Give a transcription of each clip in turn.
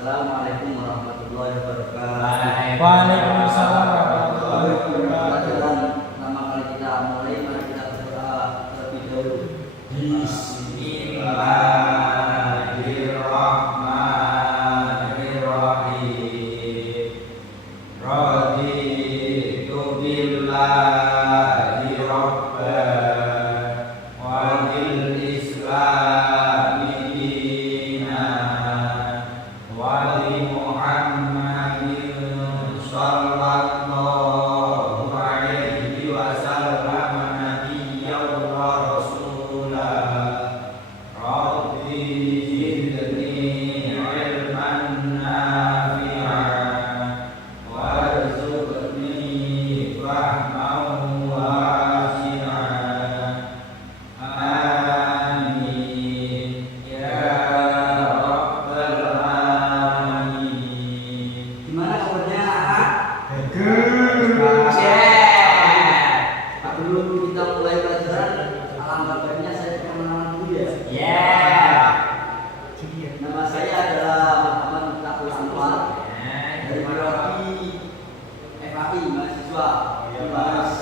Assalamualaikum warahmatullahi wabarakatuh. Waalaikumsalam warahmatullahi wabarakatuh. Pelajaran pertama kali kita mulai, mari kita berdoa terlebih dahulu. Bismillahirrahmanirrahim. Raditu billahi rabban wa bil islami dinan wa li Muhammadin sallallahu alaihi wasallam nabiyyan wa rasulah. Rabbi zidni ilman nafi'an warzuqni fahman wasi'an. Amin ya rabbal alamin. Gimana kabarnya, Kak? Bagus. Sebelum kita mulai pelajaran, alangkah baiknya saya perkenalan dulu ya. Nama saya adalah Muhammad Muftahul Anwar dari Prodi FAI mahasiswa Unhas.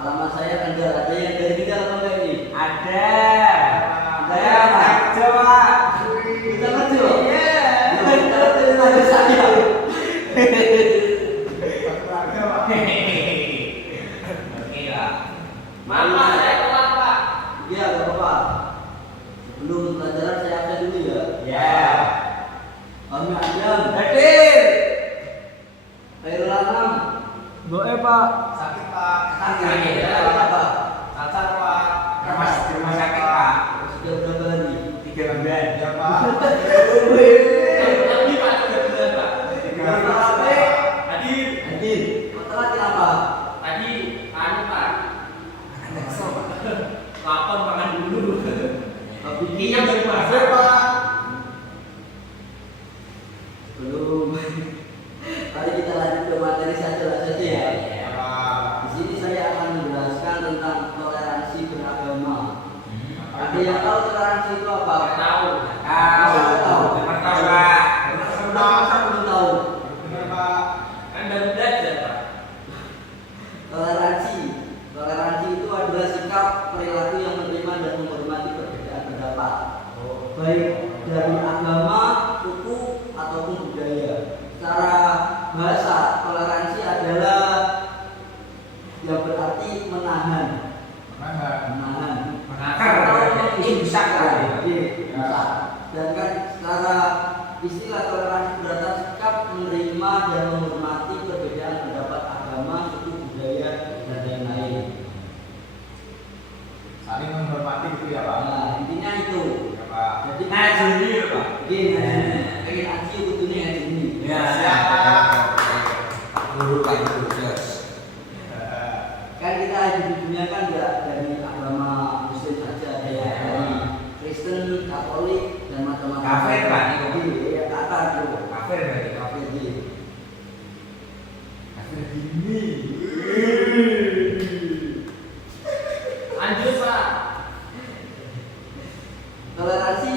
Alamat saya Kendal. Ada yang dari Kendal atau enggak ini? Ada. Ada apa? Coba. Kita kerja. Iya. Kita kerja ada saya. Oke lah. Mama saya telat Pak. Iya, enggak apa-apa. Sebelum pelajaran saya absen dulu ya. Ya. Kami Adam, Hadir. Khairul Anam. Doa Pak. Sakit Pak. Sakit. Apa? Cacar Pak. Rumah sakit Pak. Sudah berapa hari? 3 bulan. Ya Pak. Tapi Pak sudah bulan Pak. Berapa hari? Hadir. Hadir. Kau telat kenapa? Tadi anu Pak. Lapar makan dulu. Bikinnya baru masuk Pak. Belum. Mari kita lanjut ke materi saja ya. Ya Pak. Di sini saya akan menjelaskan tentang toleransi beragama. Ada yang tahu toleransi itu apa? Tahu. Tahu. Tahu Pak. Masa belum tahu? Benar Pak. Kan baru belajar Pak. Toleransi itu adalah sikap perilaku yang menerima dan menghormati perbedaan pendapat, baik dari agama, suku ataupun budaya. Secara bahasa, toleransi adalah yang berarti menahan. Menakar. Imsak kali. Imsak. Dan kan secara istilah toleransi berarti sikap menerima dan menghormati perbedaan pendapat agama, suku, budaya, dan lain-lain. Saling menghormati itu ya Pak. Nah, intinya itu. Ya Pak. Jadi Ngajeni ya Pak. pengen aji butuhnya ngajeni. Ya. Siap Pak. Guru Pak Guru. Yes. Kan kita aji di dunia kan nggak dari agama Muslim saja, ada yang dari Kristen, Katolik, dan macam-macam. Kafir, Pak. Iya, kata itu. Kafir berarti. Kafir gitu. Kafir gini. Lanjut Pak. Toleransi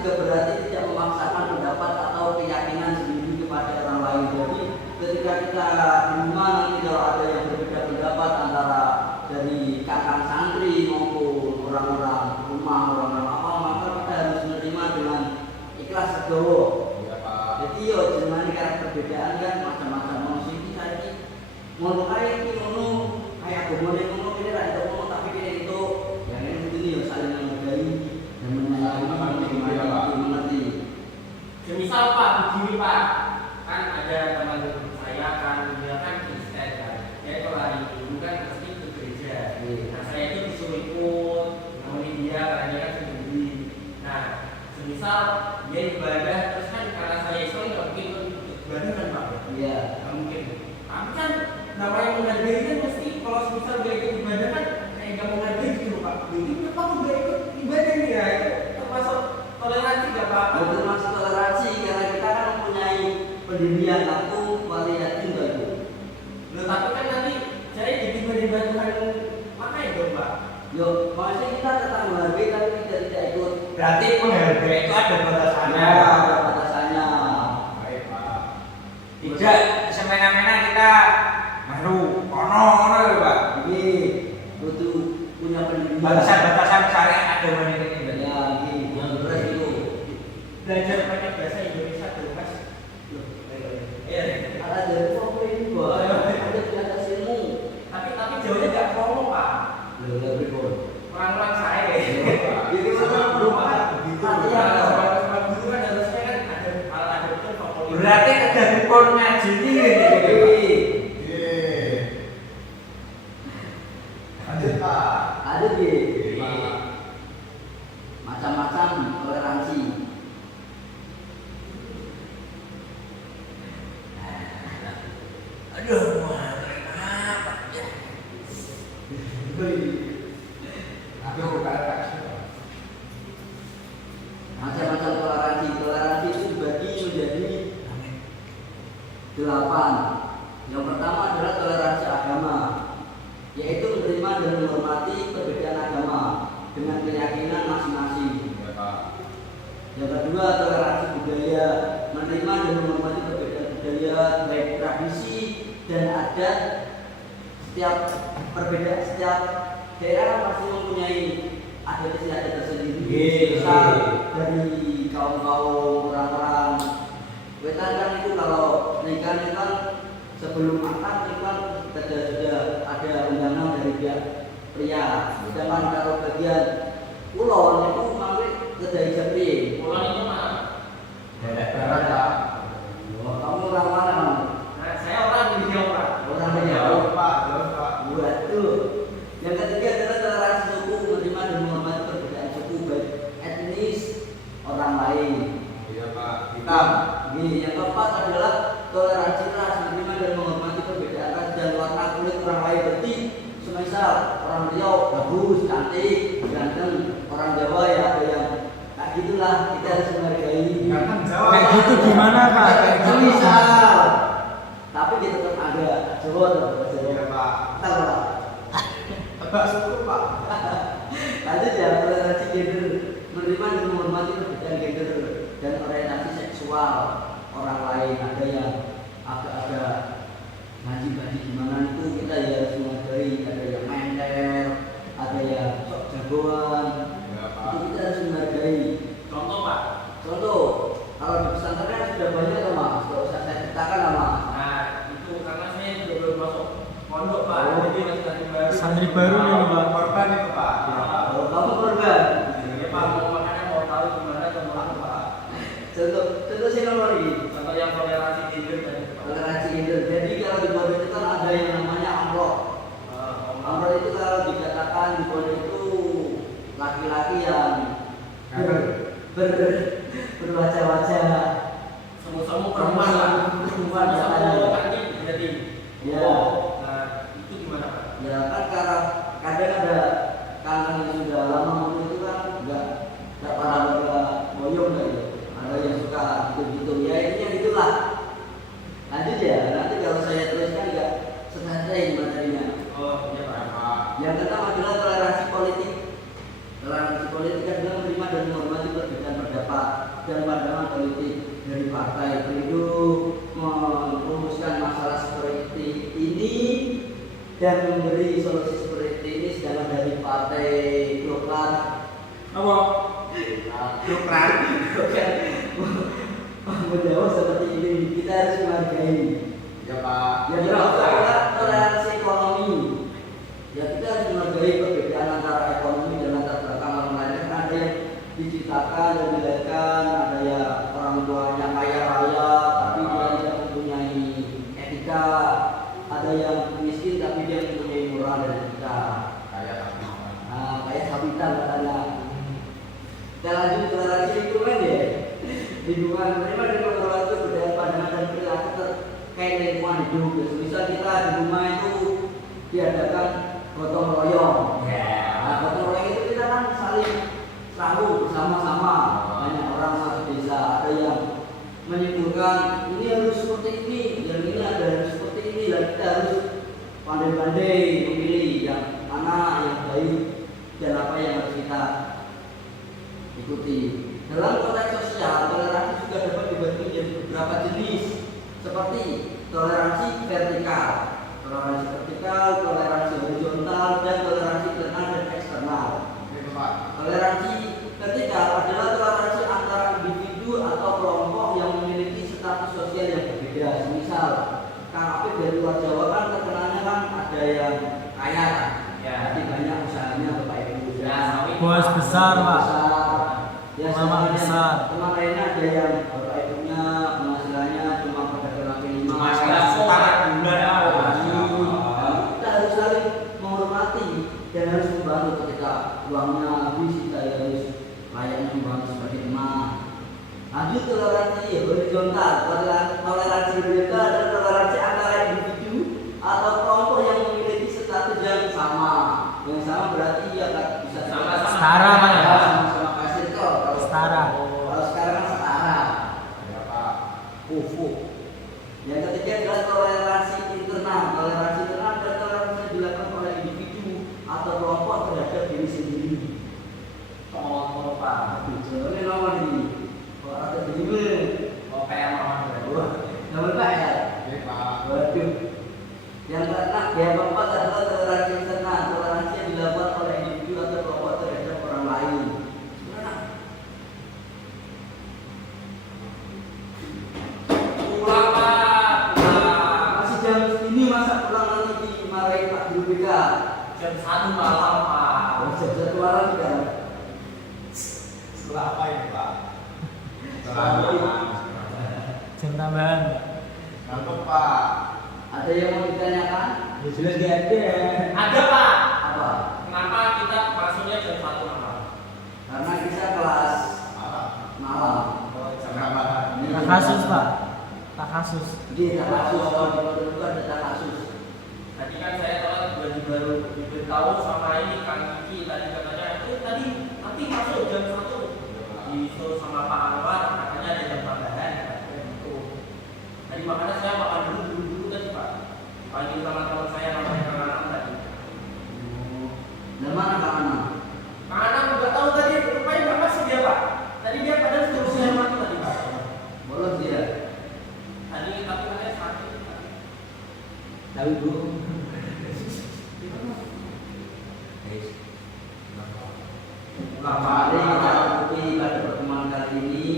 juga berarti tidak memaksakan pendapat atau keyakinan sendiri kepada orang lain. Jadi ketika kita di rumah nanti kalau ada yang berbeda pendapat antara dari kakak santri maupun orang-orang rumah, orang-orang apa, maka kita harus menerima dengan ikhlas legowo. Ya Pak. Jadi yo jenenge karena perbedaan kan macam-macam manusia iki saiki ngono kae iki ngono kayak agama ngono kene ra itu ngono tapi kene itu yang ini begini yo saling menghargai dan mengerti. Semisal Pak begini Pak, kan ada teman saya kan dia kan Kristen kan, dia kalau hari Minggu kan pasti ke gereja. Nah saya itu disuruh ikut nemenin dia karena dia kan sendiri. Nah semisal dia ibadah terus kan karena saya Islam nggak mungkin ikut ibadah kan Pak? Iya. Nggak mungkin. Tapi kan namanya menghargai kan mesti kalau semisal dia ikut ibadah kan kayak nggak menghargai gitu loh Pak. Jadi kenapa aku nggak ikut ibadah nih ya? Itu termasuk toleransi nggak apa-apa. Termasuk toleransi karena kita kan mempunyai pendirian aku waliyatin itu. Loh, tapi kan nanti saya jadi menyembah Tuhan mana itu Pak? Yo, maksudnya kita tetap menghargai tapi tidak ikut. Berarti menghargai itu ada batasannya. Ya, ada batasannya. Baik Pak. Tidak semena-mena kita baru ono ya Pak. Ini butuh punya pendidikan. Batasan-batasan syariat agama ini. Ya, ini yang terus itu. Belajar banyak bahasa Indonesia dulu Mas. Iya. Ada dari apa ini, Pak? Ada penyataan ilmu. Tapi jauhnya nggak promo Pak. Lebih boleh. Orang-orang saya. Jadi mana belum ada begitu. Iya, Ya, sekolah guru kan harusnya kan ada betul fakultas. Berarti ada rukun ngaji ini. Ye. Lanjut Pak. ada di Pak. macam-macam toleransi. Aduh, apa ya? Aduh, kata Macam-macam toleransi. Toleransi itu dibagi menjadi 8. Yang pertama adalah toleransi agama, yaitu menerima dan menghormati perbedaan agama dengan keyakinan masing-masing. Ya Pak. Yang kedua, toleransi budaya, menerima dan menghormati perbedaan budaya baik tradisi dan adat. Setiap daerah pasti mempunyai adat istiadat tersendiri. Misal dari kaum orang-orang wetan kan itu kalau nikah itu kan sebelum akad itu kan sudah ada undangan dari pihak pria. Sedangkan kalau bagian kulon itu mampir ke dari Japri. Pulau itu mana? Barat Pak. Oh, kamu orang mana kamu? Nah, saya orang di Jawa Pak. Orang Riau. Jauh Pak, jauh Pak. Buat tuh. Yang ketiga adalah toleransi suku, menerima dan menghormati perbedaan suku baik etnis orang lain. Iya Pak. Hitam. Ini yang keempat adalah toleransi ras, menerima dan menghormati perbedaan ras dan warna kulit orang lain. Berarti semisal orang Riau bagus, cantik, ganteng, orang Jawa ya ada yang kayak gitulah, kita harus menghargai. Ganteng Jawa. Kayak gitu gimana Pak? Semisal, tapi kita tetap ada Jawa atau Iya Pak. Tahu lah. Tebak suku Pak. Lanjut ya, toleransi gender, menerima dan menghormati perbedaan gender dan orientasi seksual orang lain. Ada yang agak-agak ngaji-ngaji gimana itu kita ya harus menghargai. Ada yang menter, ada yang sok jagoan. Iya Pak. Itu kita harus menghargai. Contoh Pak. Contoh, kalau di pesantren sudah banyak loh Mas, kalau usah saya ceritakan lah Mas. Nah, itu karena saya juga belum masuk pondok Pak. Oh. Jadi masih santri baru. Santri baru nih Pak. Korban itu Pak. Iya Pak. Kalau kamu korban, Ya Pak, mau makanya mau tahu gimana atau mau apa Pak. contoh saya nomor ini. Contoh yang toleransi gender tadi Pak. Toleransi gender. Jadi kalau di pondok itu kan ada yang namanya amplop. Amplop itu kalau dikatakan di pondok itu laki-laki yang berwajah-wajah Semu-semu perempuan Pak. perempuan Semu-semu katanya. kaki jadi. Ya. Oh, nah itu gimana Pak? Ya kan karena kadang ada kangen yang sudah lama menunggu itu kan nggak pada boyong nggak ya. Ada yang suka gitu-gitu. Ya intinya gitulah. Lanjut ya. Nanti kalau saya teruskan nggak selesai materinya. Oh iya Pak. Yang keenam adalah toleransi politik. Toleransi politik adalah menerima dan menghormati perbedaan pendapat dan pandangan politik dari partai penduduk, merumuskan masalah seperti ini dan memberi solusi seperti ini. Sedangkan dari partai Golkar, Apa? Golkar menjawab seperti ini, kita harus menghargai. Iya Pak. Yang kedua adalah toleransi ekonomi. Ya kita harus menghargai perbedaan antara ekonomi dan latar belakang orang lain. Karena ada yang diciptakan dan dilahirkan, ada ya orang tuanya kaya raya tapi dia tidak mempunyai etika, ada yang miskin tapi dia mempunyai moral dan etika. Kayak tapi. Nah, kayak sabitan katanya. Kita lanjut toleransi lingkungan ya. Lingkungan menerima dan mengelola perbedaan pandangan dan perilaku terkait lingkungan hidup. Misal kita di rumah itu diadakan gotong royong. Nah, gotong royong itu kita kan saling sahur bersama-sama. Banyak orang satu desa, ada yang menyimpulkan ini harus seperti ini, yang ini ada harus seperti ini. Dan kita harus pandai-pandai memilih yang mana yang baik dan apa yang harus kita Toleransi vertikal, toleransi horizontal, dan toleransi internal dan eksternal. Itu Pak. Toleransi vertikal adalah toleransi antara individu atau kelompok yang memiliki status sosial yang berbeda. Misal, KKP dari luar Jawa kan terkenalnya kan ada yang kaya kan, Ya. jadi banyak usahanya Bapak Ibu. Ya, sawit. Bos besar, Pak. Ya, Mama besar. teman lainnya ada yang Bapak Ibunya penghasilannya cuma pedagang kaki lima. Masalah setara gula ya. Kita harus saling menghormati dan harus membantu ketika uangnya habis, kita harus layaknya membantu sebagai teman. Lanjut toleransi horizontal. Toleransi horizontal adalah toleransi antara individu atau kelompok yang memiliki status yang sama. Yang sama berarti ya bisa Sama-sama. Setara, Pak, ya? Sama-sama kasir kok. Setara. Kalau sekarang kan setara. Ya Pak. Ufuk. Yang ketiga adalah toleransi internal. Toleransi internal adalah toleransi yang dilakukan oleh individu atau kelompok terhadap diri sendiri. Contoh Pak. Aduh, contohnya nomor ini. Kalau ada begini, OPM Muhammad. nomor PR. Oke Pak. Waduh. Yang keempat adalah toleransi internal. Toleransi yang dilakukan oleh individu atau kelompok terhadap orang lain. Pulang Pak. Pulang. Masih jam segini masa pulang nanti dimarahin Pak Guru BK. Jam 1 malam Pak. Jam 1 malam kan. Setelah apa ini Pak? Jam tambahan. Ngantuk Pak. Ada yang mau ditanyakan? Ya jelas gak ada. Ada Pak. Apa? Kenapa kita masuknya jam 1 malam? Karena kita kelas Malam. malam. Oh, jam Kenapa? Tak kasus, Pak. Tak kasus. Di kasus kalau di kota itu ada kasus. Tadi kan saya tahu baru diberitahu sama ini Kang Kiki tadi katanya, tadi nanti masuk jam 1 disuruh sama Pak Anwar katanya ada jam tambahan gitu. Tadi makanya saya makan dulu tadi Pak. Panggil teman-teman saya namanya Kang Anam tadi. Dan mana Kang Anam? Kang Anam nggak tahu tadi rupanya nggak masuk dia Pak. Tadi dia padahal suruh saya masuk tadi Pak. Bolos dia. Tadi tapi katanya sakit. Tahu Bu. Mari kita ikuti pada pertemuan kali ini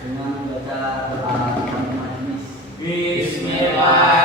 dengan membaca doa majelis. Bismillah.